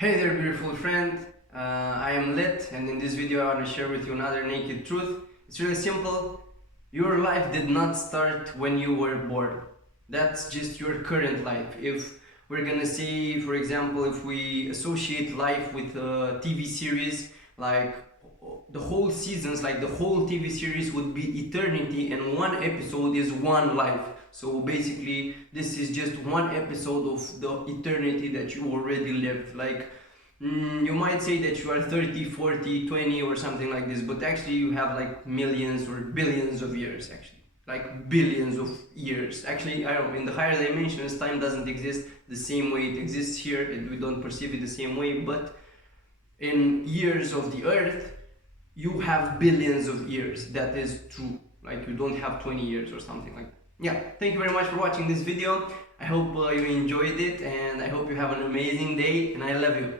Hey there, beautiful friend. I am Lit, and in this video, I want to share with you another naked truth. It's really simple. Your life did not start when you were born. That's just your current life. If we're gonna see, for example, if we associate life with a TV series, like the whole seasons, like the whole TV series would be eternity, and one episode is one life. So basically, this is just one episode of the eternity that you already lived. Like, you might say that you are 30, 40, 20, or something like this, but actually, you have like millions or billions of years, actually. Like billions of years. Actually, I don't know, in the higher dimensions, time doesn't exist the same way it exists here, and we don't perceive it the same way, but in years of the earth, you have billions of years. That is true. Like, you don't have 20 years or something like that. Yeah, thank you very much for watching this video. I hope you enjoyed it, and I hope you have an amazing day, and I love you.